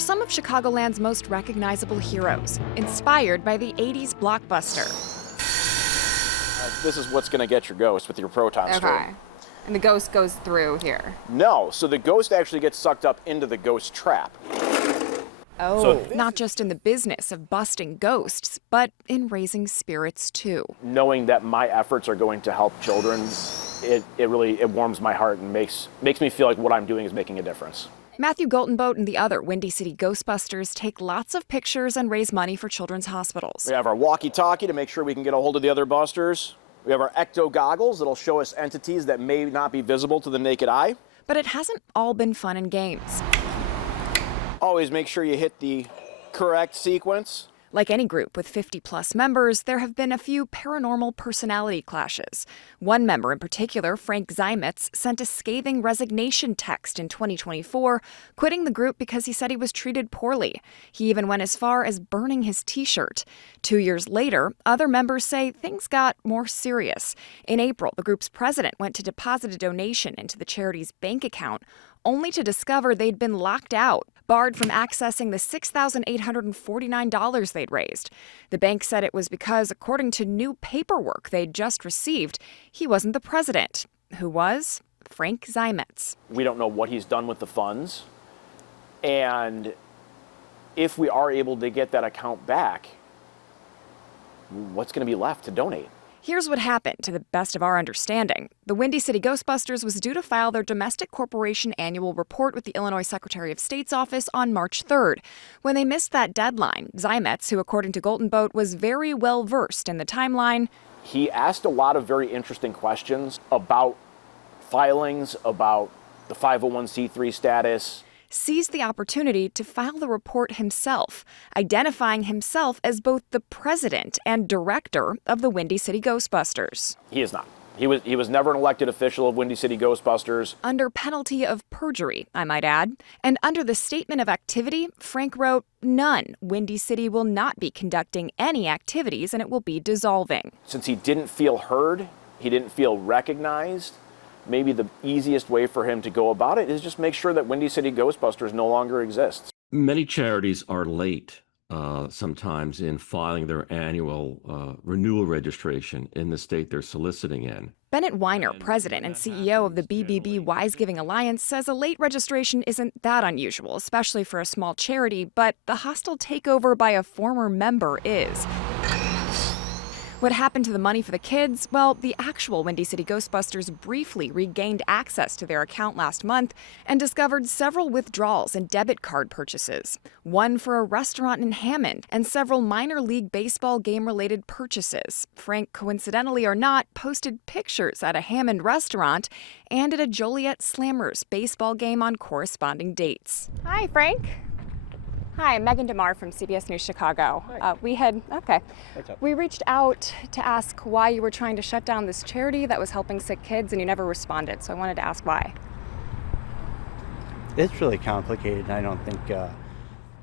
some of Chicagoland's most recognizable heroes, inspired by the 80s blockbuster. This is what's going to get your ghost with your proton stream. Okay. And the ghost goes through here. No, so the ghost actually gets sucked up into the ghost trap. Oh. So Not just in the business of busting ghosts, but in raising spirits too. knowing that my efforts are going to help children, it really warms my heart and makes me feel like what I'm doing is making a difference. Matthew Goldenboat and the other Windy City Ghostbusters take lots of pictures and raise money for children's hospitals. We have our walkie-talkie to make sure we can get a hold of the other busters. We have our ecto goggles that'll show us entities that may not be visible to the naked eye. But it hasn't all been fun and games. Always make sure you hit the correct sequence. Like any group with 50-plus members, there have been a few paranormal personality clashes. One member in particular, Frank Zimetz, sent a scathing resignation text in 2024, quitting the group because he said he was treated poorly. He even went as far as burning his T-shirt. 2 years later, other members say things got more serious. In April, the group's president went to deposit a donation into the charity's bank account, only to discover they'd been locked out, barred from accessing the $6,849 they'd raised. The bank said it was because, according to new paperwork they'd just received, he wasn't the president. Who was? Frank Zimetz. We don't know what he's done with the funds. And if we are able to get that account back, what's going to be left to donate? Here's what happened, to the best of our understanding. The Windy City Ghostbusters was due to file their domestic corporation annual report with the Illinois Secretary of State's office on March 3rd. When they missed that deadline, Zimetz, who according to Goldenboat was very well versed in the timeline, He asked a lot of very interesting questions about filings, about the 501c3 status. seized the opportunity to file the report himself, identifying himself as both the president and director of the Windy City Ghostbusters. He is not. He was never an elected official of Windy City Ghostbusters. Under penalty of perjury, I might add. And under the statement of activity, Frank wrote, "None. Windy City will not be conducting any activities and it will be dissolving." Since he didn't feel heard, he didn't feel recognized, maybe the easiest way for him to go about it is just make sure that Windy City Ghostbusters no longer exists. Many charities are late sometimes in filing their annual renewal registration in the state they're soliciting in. Bennett Weiner, president and CEO of the BBB Wise Giving Alliance, says a late registration isn't that unusual, especially for a small charity, but the hostile takeover by a former member is. What happened to the money for the kids? Well, the actual Windy City Ghostbusters briefly regained access to their account last month and discovered several withdrawals and debit card purchases. One for a restaurant in Hammond and several minor league baseball game-related purchases. Frank, coincidentally or not, posted pictures at a Hammond restaurant and at a Joliet Slammers baseball game on corresponding dates. Hi, Frank. Hi, I'm Megan DeMar from CBS News Chicago. We reached out to ask why you were trying to shut down this charity that was helping sick kids, and you never responded. So I wanted to ask why. It's really complicated. I don't think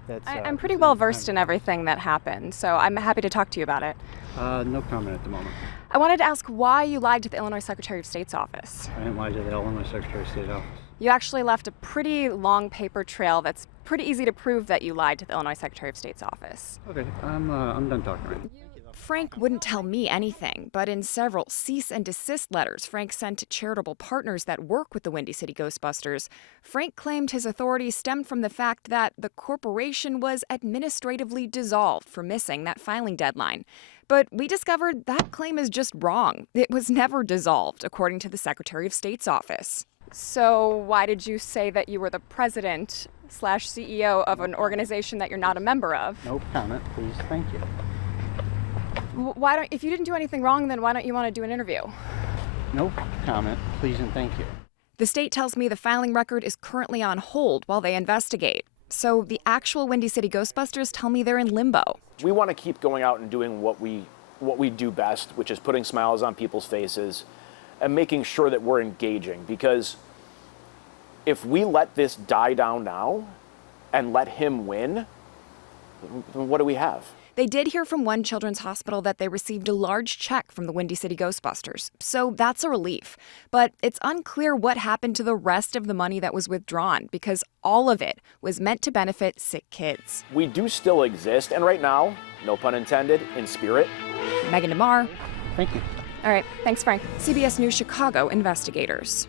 that's. I'm pretty well versed in everything that happened, so I'm happy to talk to you about it. No comment at the moment. I wanted to ask why you lied to the Illinois Secretary of State's office. I didn't lie to the Illinois Secretary of State office. You actually left a pretty long paper trail that's pretty easy to prove that you lied to the Illinois Secretary of State's office. Okay, I'm done talking right now. Frank wouldn't tell me anything, but in several cease and desist letters Frank sent to charitable partners that work with the Windy City Ghostbusters, Frank claimed his authority stemmed from the fact that the corporation was administratively dissolved for missing that filing deadline. But we discovered that claim is just wrong. It was never dissolved, according to the Secretary of State's office. So why did you say that you were the president/CEO of an organization that you're not a member of? No comment, please. Thank you. If you didn't do anything wrong, then why don't you want to do an interview? No comment, please and thank you. The state tells me the filing record is currently on hold while they investigate. So the actual Windy City Ghostbusters tell me they're in limbo. We want to keep going out and doing what we do best, which is putting smiles on people's faces and making sure that we're engaging, because if we let this die down now and let him win, then what do we have? They did hear from one children's hospital that they received a large check from the Windy City Ghostbusters, so that's a relief. But it's unclear what happened to the rest of the money that was withdrawn, because all of it was meant to benefit sick kids. We do still exist, and right now, no pun intended, in spirit. Megan DeMar. Thank you. All right, thanks, Frank. CBS News Chicago investigators.